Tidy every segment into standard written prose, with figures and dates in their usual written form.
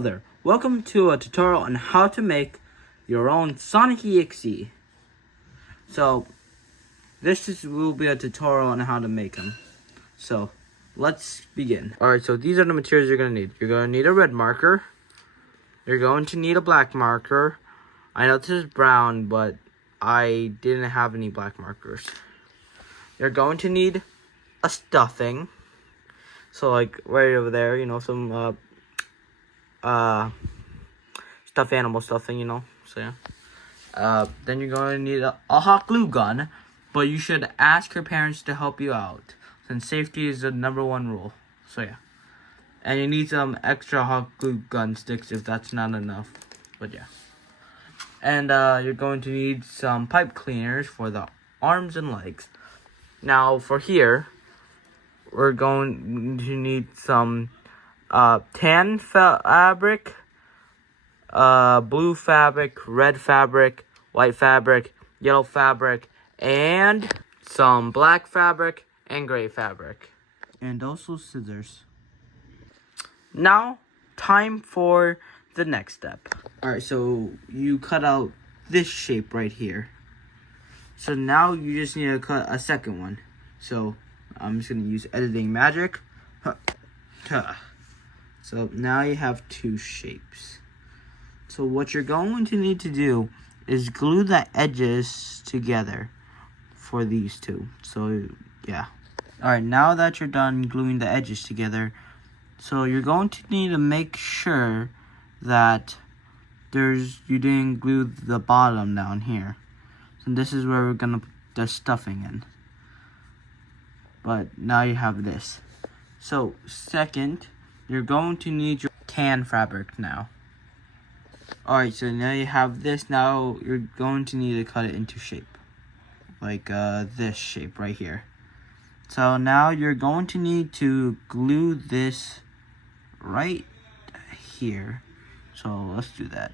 Hello there. Welcome to a tutorial on how to make your own Sonic EXE. So, will be a tutorial on how to make them. So, let's begin. Alright, so these are the materials you're going to need. You're going to need a red marker. You're going to need a black marker. I know this is brown, but I didn't have any black markers. You're going to need a stuffing. So, like, right over there, you know, some, stuffed animal stuffing, you know, so yeah. Then you're going to need a hot glue gun, but you should ask your parents to help you out, since safety is the #1 rule, so yeah. And you need some extra hot glue gun sticks if that's not enough, but yeah. And you're going to need some pipe cleaners for the arms and legs. Now for here, we're going to need some tan fabric, blue fabric, red fabric, white fabric, yellow fabric, and some black fabric and gray fabric. And also scissors. Now, time for the next step. Alright, so you cut out this shape right here. So now you just need to cut a second one. So I'm just going to use editing magic. So now you have two shapes. So what you're going to need to do is glue the edges together for these two. So yeah. Alright, now that you're done gluing the edges together, so you're going to need to make sure that you didn't glue the bottom down here. So this is where we're gonna put the stuffing in. But now you have this. So second, you're going to need your tan fabric now. Alright, so now you have this. Now you're going to need to cut it into shape. Like this shape right here. So now you're going to need to glue this right here. So let's do that.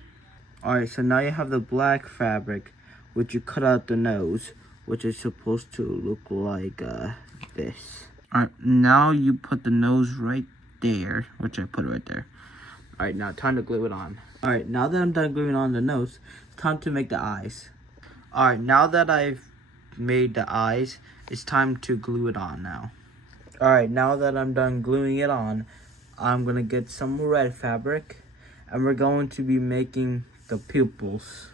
Alright, so now you have the black fabric, which you cut out the nose, which is supposed to look like this. Alright, now you put the nose right there, which I put right there. Alright, now time to glue it on. Alright, now that I'm done gluing on the nose, it's time to make the eyes. Alright, now that I've made the eyes, it's time to glue it on now. Alright, now that I'm done gluing it on, I'm going to get some red fabric, and we're going to be making the pupils.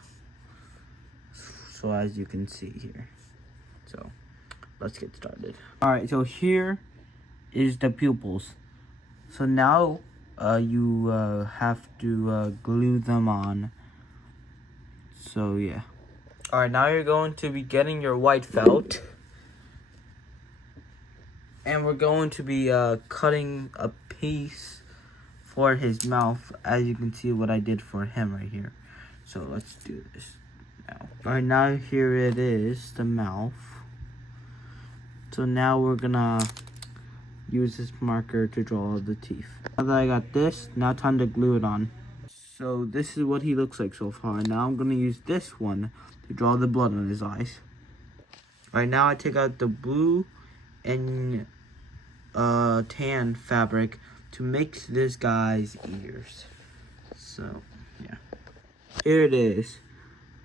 So as you can see here. So, let's get started. Alright, so here is the pupils. So now you have to glue them on. So yeah. Alright, now you're going to be getting your white felt. And we're going to be cutting a piece for his mouth. As you can see what I did for him right here. So let's do this now. Alright, now here it is, the mouth. So now we're gonna use this marker to draw the teeth. Now that I got this, now time to glue it on. So this is what he looks like so far. Now I'm gonna use this one to draw the blood on his eyes. Alright, now I take out the blue and tan fabric to make this guy's ears. So yeah, here it is.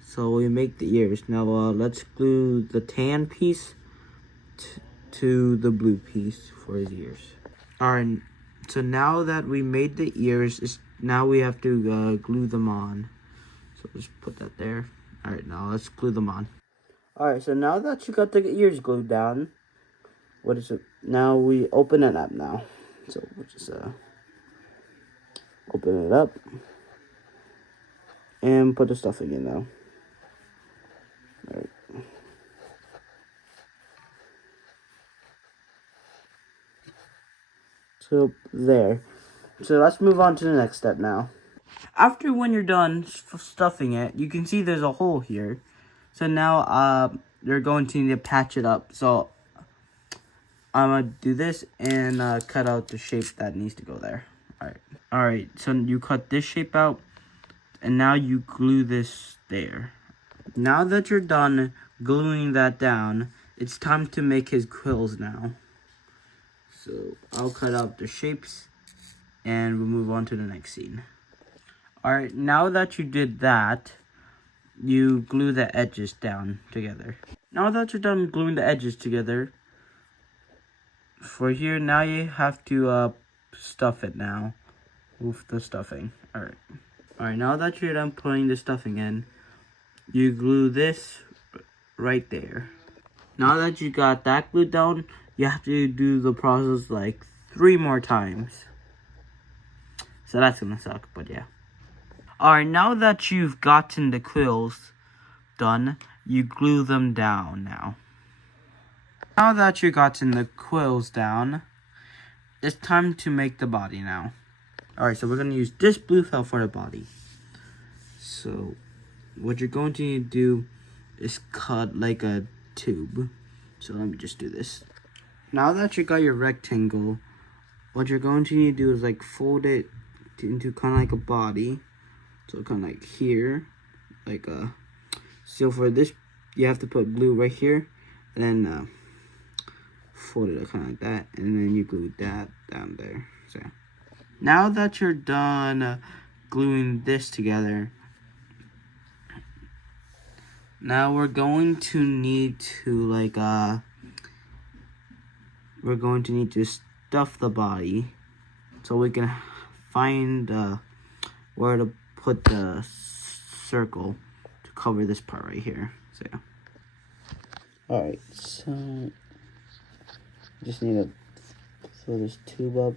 So we make the ears. Now let's glue the tan piece to the blue piece for his ears. Alright, so now that we made the ears, now we have to glue them on. So just put that there. Alright, now let's glue them on. Alright, so now that you got the ears glued down, what is it? Now we open it up now. So we'll just open it up and put the stuffing in now. Alright. So there. So let's move on to the next step now. After when you're done stuffing it, you can see there's a hole here. So now you're going to need to patch it up. So I'm going to do this and cut out the shape that needs to go there. Alright, so you cut this shape out, and now you glue this there. Now that you're done gluing that down, it's time to make his quills now. So I'll cut out the shapes, and we'll move on to the next scene. Alright, now that you did that, you glue the edges down together. Now that you're done gluing the edges together, for here, now you have to stuff it now with the stuffing. Alright, now that you're done putting the stuffing in, you glue this right there. Now that you got that glued down, you have to do the process like 3 more times. So that's gonna suck, but yeah. Alright, now that you've gotten the quills done, you glue them down now. Now that you've gotten the quills down, it's time to make the body now. Alright, so we're going to use this blue felt for the body. So, what you're going to need to do is cut like a tube. So let me just do this. Now that you got your rectangle, what you're going to need to do is like fold it into kind of like a body. So kind of like here. So for this, you have to put glue right here. And then fold it kind of like that, and then you glue that down there. So now that you're done gluing this together, now we're going to need to stuff the body so we can find where to put the circle to cover this part right here. So yeah. Alright, so just need to fill this tube up.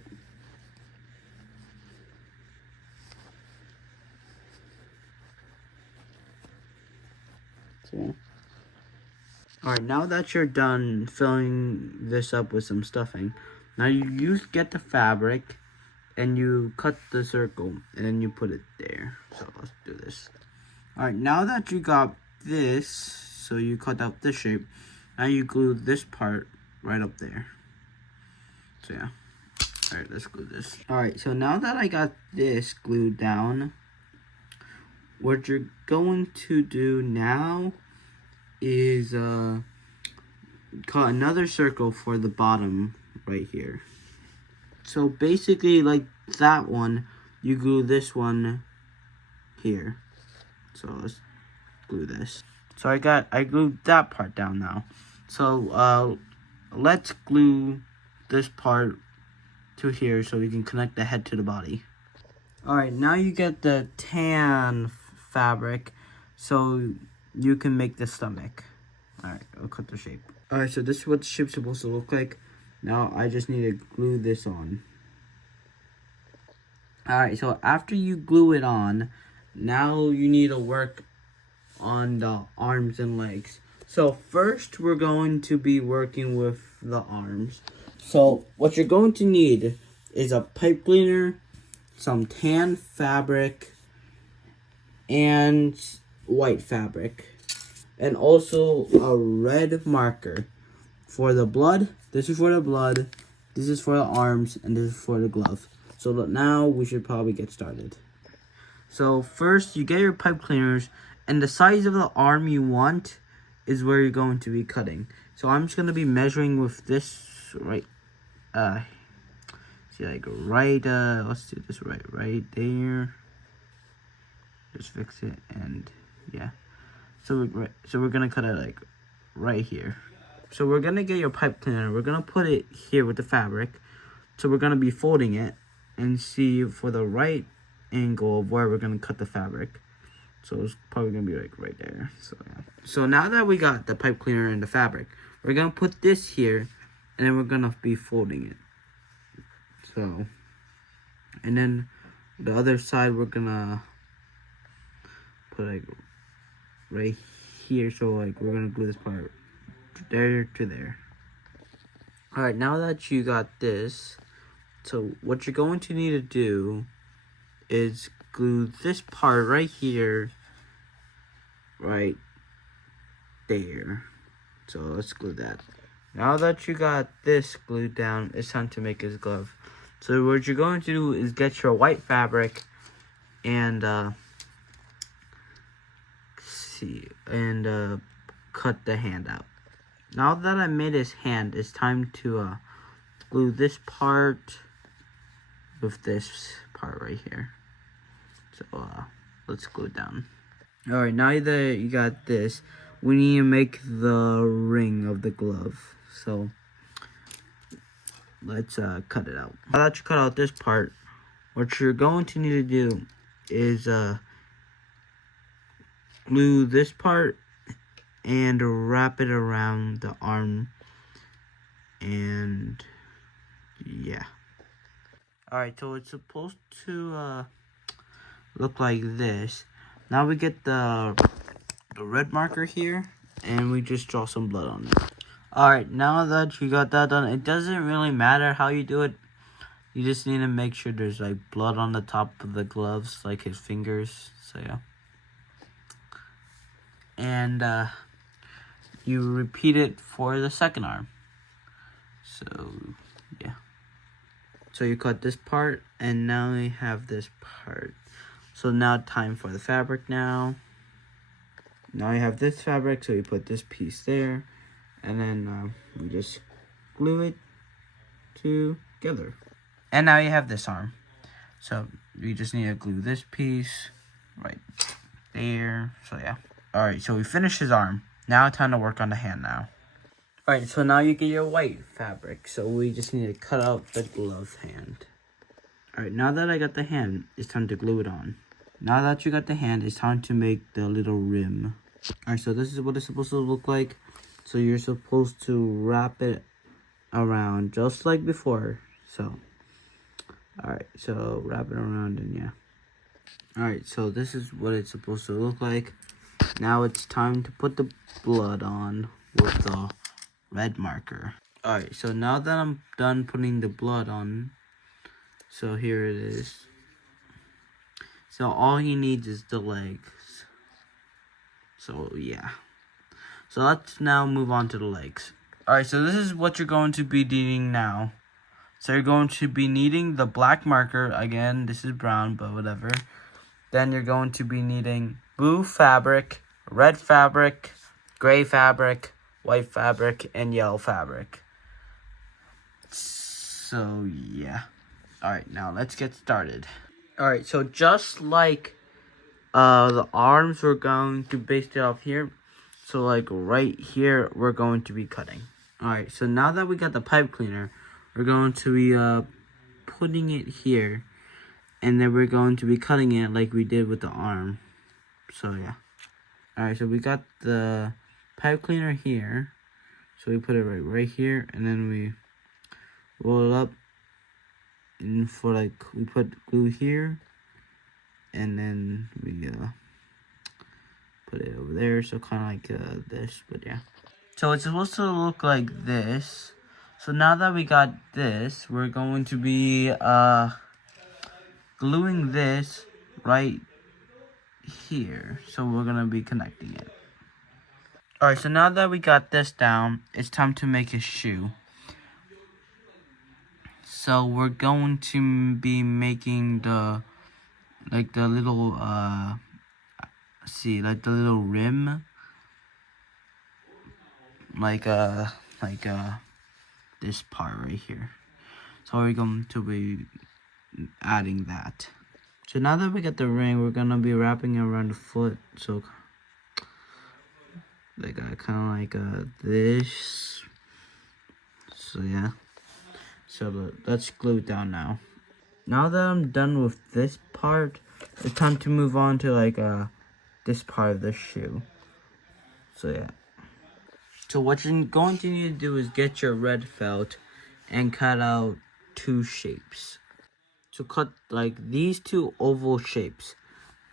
So, yeah. Alright, now that you're done filling this up with some stuffing, now you get the fabric and you cut the circle and then you put it there. So let's do this. Alright, now that you got this, so you cut out this shape, now you glue this part right up there. So yeah. Alright, let's glue this. Alright, so now that I got this glued down, what you're going to do now is cut another circle for the bottom right here. So basically, like that one, you glue this one here. So let's glue this. So I glued that part down now. So let's glue this part to here so we can connect the head to the body. Alright, now you get the tan fabric so you can make the stomach. Alright, I'll cut the shape. Alright, so this is what the shape's supposed to look like. Now I just need to glue this on. Alright, so after you glue it on, now you need to work on the arms and legs. So first we're going to be working with the arms. So what you're going to need is a pipe cleaner, some tan fabric, and white fabric. And also a red marker. For the blood, this is for the blood, this is for the arms, and this is for the glove. So now we should probably get started. So first you get your pipe cleaners, and the size of the arm you want is where you're going to be cutting. So I'm just going to be measuring with this right, let's do this right there. Just fix it, and yeah. So we're going to cut it like right here. So we're going to get your pipe cleaner. We're going to put it here with the fabric. So we're going to be folding it and see for the right angle of where we're going to cut the fabric. So it's probably going to be like right there. So yeah. So now that we got the pipe cleaner and the fabric, we're going to put this here and then we're going to be folding it. So, and then the other side we're going to put like right here. So like we're going to glue this part there to there. Alright, now that you got this, so what you're going to need to do is glue this part right here, right there. So let's glue that. Now that you got this glued down, it's time to make his glove. So what you're going to do is get your white fabric and cut the hand out. Now that I made his hand, it's time to glue this part with this part right here. So let's go down. All right, now that you got this, we need to make the ring of the glove. So let's cut it out. Now that you cut out this part, what you're going to need to do is glue this part and wrap it around the arm, and yeah. Alright, so it's supposed to look like this. Now we get the red marker here, and we just draw some blood on it. Alright, now that you got that done, it doesn't really matter how you do it. You just need to make sure there's like blood on the top of the gloves, like his fingers. So yeah. And you repeat it for the second arm. So yeah. So you cut this part, and now we have this part. So now time for the fabric now. Now you have this fabric, so you put this piece there, and then we just glue it together. And now you have this arm. So we just need to glue this piece right there. So yeah. Alright, so we finished his arm. Now time to work on the hand now. Alright, so now you get your white fabric. So we just need to cut out the glove hand. Alright, now that I got the hand, it's time to glue it on. Now that you got the hand, it's time to make the little rim. Alright, so this is what it's supposed to look like. So you're supposed to wrap it around just like before. So, alright, so wrap it around, and yeah. Alright, so this is what it's supposed to look like. Now it's time to put the blood on with the red marker. Alright, so now that I'm done putting the blood on, so here it is. So all he needs is the legs. So yeah. So let's now move on to the legs. Alright, so this is what you're going to be needing now. So you're going to be needing the black marker. Again, this is brown, but whatever. Then you're going to be needing blue fabric, red fabric, gray fabric, white fabric, and yellow fabric. So yeah. Alright, now let's get started. Alright, so just like the arms, we're going to base it off here. So like right here, we're going to be cutting. Alright, so now that we got the pipe cleaner, we're going to be putting it here. And then we're going to be cutting it like we did with the arm. So yeah. Alright, so we got the pipe cleaner here. So we put it right here, and then we roll it up. And for like, we put glue here, and then we put it over there. So kind of like this, but yeah. So it's supposed to look like this. So now that we got this, we're going to be gluing this right here. So we're gonna be connecting it. Alright, so now that we got this down, it's time to make a shoe. So we're going to be making the little like the little rim, like this part right here. So we're going to be adding that. So now that we got the ring, we're gonna be wrapping it around the foot. So like kind of like this. So yeah. So let's glue it down now. Now that I'm done with this part, it's time to move on to like this part of the shoe. So yeah. So what you're going to need to do is get your red felt and cut out 2 shapes. So cut like these 2 oval shapes,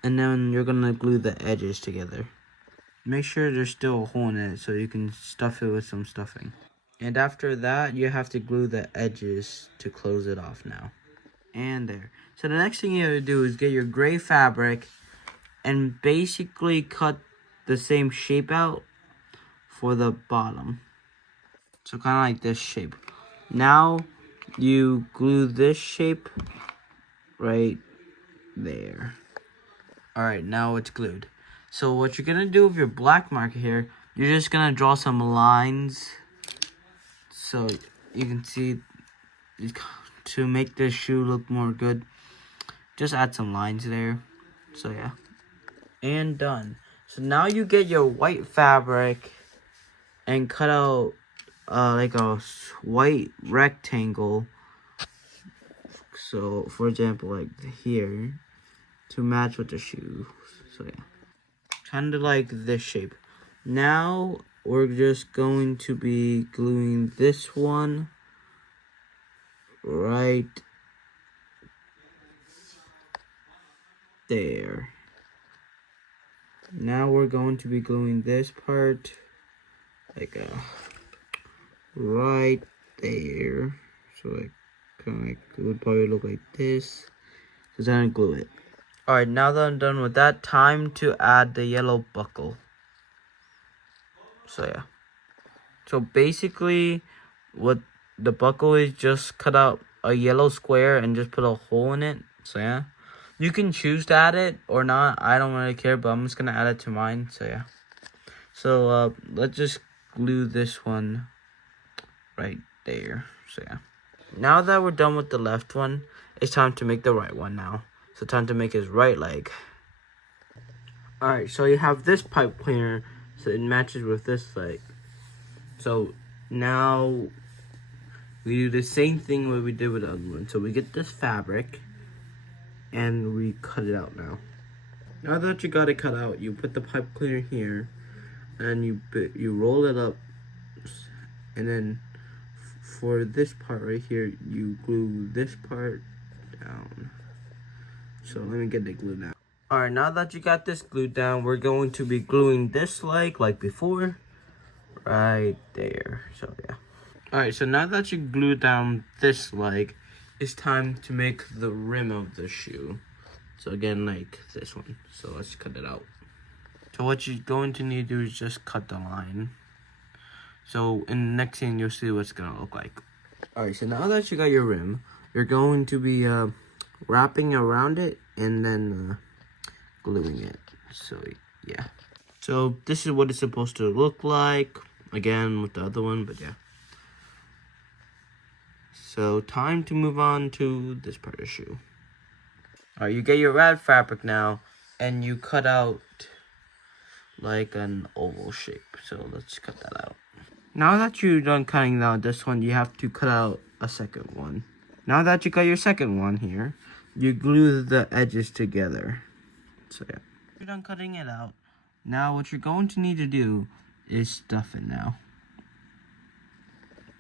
and then you're gonna glue the edges together. Make sure there's still a hole in it so you can stuff it with some stuffing. And after that, you have to glue the edges to close it off now. And there. So the next thing you have to do is get your gray fabric and basically cut the same shape out for the bottom. So kind of like this shape. Now you glue this shape right there. Alright, now it's glued. So what you're going to do with your black marker here, you're just going to draw some lines. So you can see, to make this shoe look more good, just add some lines there. So yeah, and done. So now you get your white fabric and cut out like a white rectangle. So for example, like here, to match with the shoe. So yeah, kind of like this shape. Now we're just going to be gluing this one right there. Now we're going to be gluing this part like right there. So like kind of like it would probably look like this. So then glue it. Alright, now that I'm done with that, time to add the yellow buckle. So yeah. So basically what the buckle is, just cut out a yellow square and just put a hole in it. So yeah. You can choose to add it or not. I don't really care, but I'm just gonna add it to mine. So yeah. So let's just glue this one right there. So yeah. Now that we're done with the left one, it's time to make the right one now. So time to make his right leg. Alright, so you have this pipe cleaner, so it matches with this leg. So now we do the same thing what we did with the other one. So we get this fabric and we cut it out now. Now that you got it cut out, you put the pipe cleaner here and you roll it up, and then for this part right here, you glue this part down. So let me get the glue now. Alright, now that you got this glued down, we're going to be gluing this leg like before. Right there. So yeah. Alright, so now that you glued down this leg, it's time to make the rim of the shoe. So again, like this one. So let's cut it out. So what you're going to need to do is just cut the line. So in the next scene, you'll see what it's going to look like. Alright, so now that you got your rim, you're going to be wrapping around it and then gluing it. So yeah. So this is what it's supposed to look like. Again, with the other one, but yeah. So time to move on to this part of the shoe. Alright, you get your red fabric now, and you cut out like an oval shape. So let's cut that out. Now that you're done cutting out this one, you have to cut out a second one. Now that you got your second one here, you glue the edges together. So yeah. You're done cutting it out. Now what you're going to need to do is stuff it now.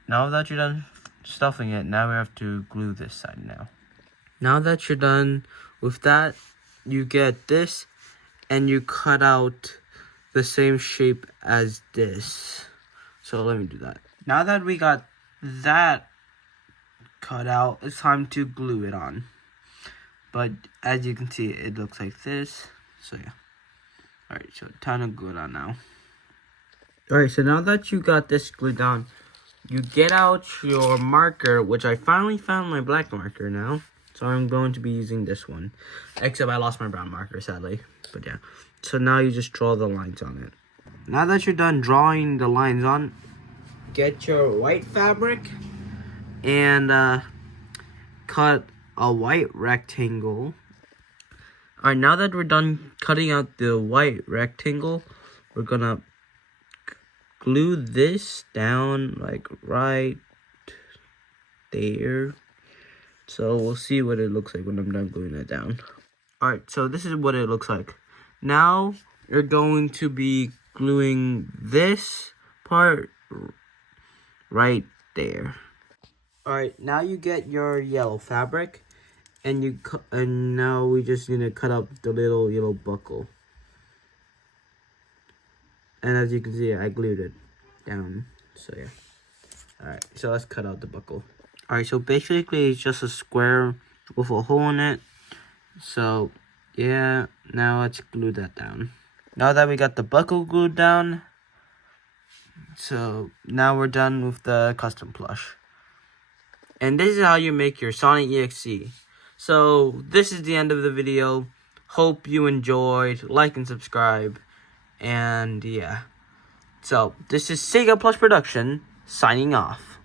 Now that you're done stuffing it, now we have to glue this side now. Now that you're done with that, you get this and you cut out the same shape as this. So let me do that. Now that we got that cut out, it's time to glue it on. But as you can see, it looks like this. So yeah. Alright, so time to glue it on now. Alright, so now that you got this glued down, you get out your marker, which I finally found my black marker now. So I'm going to be using this one. Except I lost my brown marker, sadly. But yeah. So now you just draw the lines on it. Now that you're done drawing the lines on, get your white fabric and cut a white rectangle. Alright, now that we're done cutting out the white rectangle, we're gonna glue this down like right there. So we'll see what it looks like when I'm done gluing it down. Alright, so this is what it looks like. Now you're going to be gluing this part right there. Alright, now you get your yellow fabric and now we just need to cut up the little yellow buckle. And as you can see, I glued it down. So yeah. Alright, so let's cut out the buckle. Alright, so basically it's just a square with a hole in it. So yeah, now let's glue that down. Now that we got the buckle glued down, so now we're done with the custom plush. And this is how you make your Sonic EXE. So this is the end of the video. Hope you enjoyed. Like and subscribe. And yeah. So this is Sega Plush Production signing off.